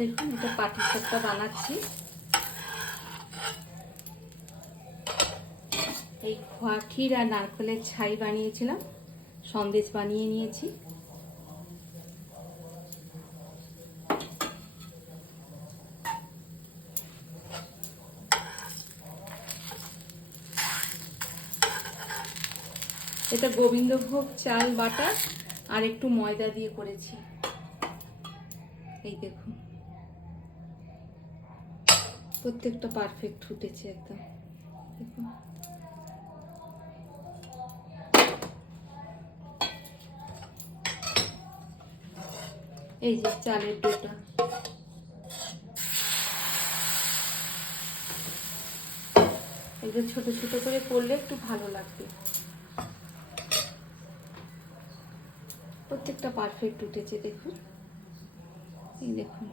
দেখুন এটা পাটিসাপটা বানাচ্ছি। এই খোয়া ক্ষীর আর নারকেলের ছাই বানিয়েছিলাম, সন্দেশ বানিয়ে নিয়েছি। এটা গোবিন্দভোগ চাল বাটা আর একটু ময়দা দিয়ে করেছি। এই দেখুন প্রত্যেকটা পারফেক্ট ফুটেছে একদম। দেখুন এই যে চালের ডোটা, এগুলো ছোট ছোট করে করলে একটু ভালো লাগবে। প্রত্যেকটা পারফেক্ট উঠেছে দেখুন, এই দেখুন।